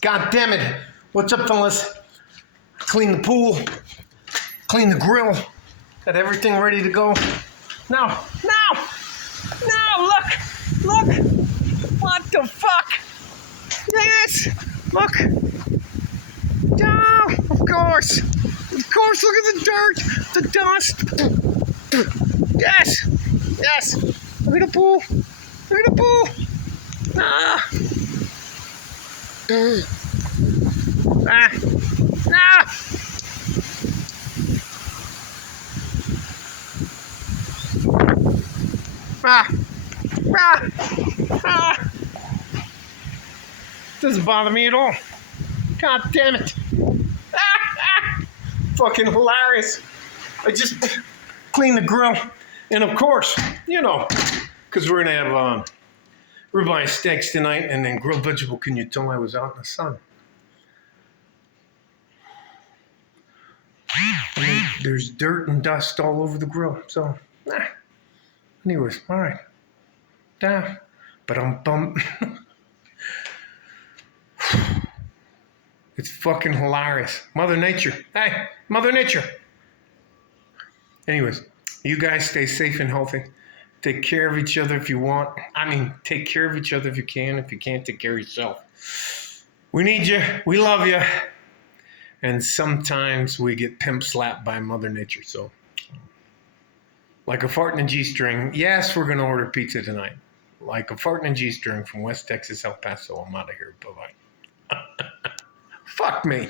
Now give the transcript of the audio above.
God damn it. What's up, fellas? Clean the pool. Clean the grill. Got everything ready to go. Now, look. What the fuck? Yes, look. No, of course, look at the dirt, the dust. Yes, look at the pool. Ah. Doesn't bother me at all. God damn it. Fucking hilarious. I just cleaned the grill. And of course, because we're going to have ribeye steaks tonight and then grilled vegetable. Can you tell I was out in the sun? I mean, there's dirt and dust all over the grill. So, anyways, all right. But I'm bummed. It's fucking hilarious. Mother Nature. Hey, Mother Nature. Anyways, you guys stay safe and healthy. Take care of each other if you want. Take care of each other if you can. If you can't, take care of yourself. We need you. We love you. And sometimes we get pimp slapped by Mother Nature. So, like a fart in a G-string. Yes, we're going to order pizza tonight. Like a fart in a G-string from West Texas, El Paso. I'm out of here. Bye-bye. Fuck me.